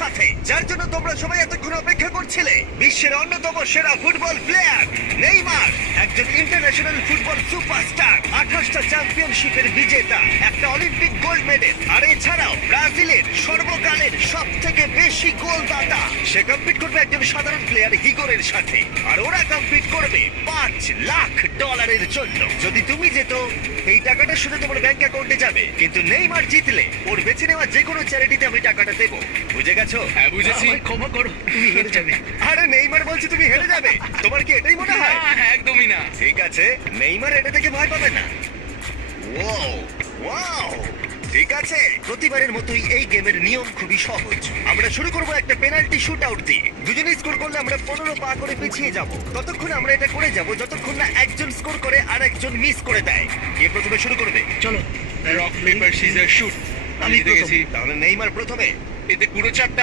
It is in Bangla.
সাথে যার জন্য তোমরা সবাই এতক্ষণ অপেক্ষা করছিলে, বিশ্বের অন্যতম সেরা ফুটবল প্লেয়ার নেইমার, একজন ইন্টারন্যাশনাল ফুটবল সুপারস্টার, 28টা চ্যাম্পিয়নশিপের বিজেতা, একটা অলিম্পিক গোল্ড মেডেল, আর এছাড়াও ব্রাজিলের সর্বকালের সব থেকে বেশি গোলদাতা। সে কম্পিট করবে একজন সাধারণ প্লেয়ার হিগোরের সাথে, আর ওরা কম্পিট করবে $5 লাখ জন্য। যদি তুমি যেত, এই টাকাটা শুধু তোমার ব্যাংক অ্যাকাউন্টে যাবে, কিন্তু নেইমার জিতলে ওর বেছে নেওয়া যে কোনো চ্যারিটিতে আমি টাকাটা দেবো। বুঝে গেছো? হ্যাঁ বুঝেছি। আমায় ক্ষমা করো, তুমি হেরে যাবে। আরে নেইমার বলছে তুমি হেরে যাবে, তোমার কি এটাই মনে হয়? হ্যাঁ, একদমই না। ঠিক আছে, নেইমার এটা থেকে ভয় পাবে না। ওয়াও ওয়াও, ঠিক আছে। প্রতিবারের মতোই এই গেমের নিয়ম খুবই সহজ। আমরা শুরু করব একটা পেনাল্টি শুট আউট দিয়ে। দুজনে স্কোর করলে আমরা 15 পা করে পিছিয়ে যাব। ততক্ষণ আমরা এটা করে যাব যতক্ষণ না একজন স্কোর করে আর একজন মিস করে দেয়। কে প্রথমে শুরু করবে? চলো। Rock paper scissor shoot. আমি জিতে প্রথম। গেছি। তাহলে নেইমার প্রথমে। এতে পুরো চারটা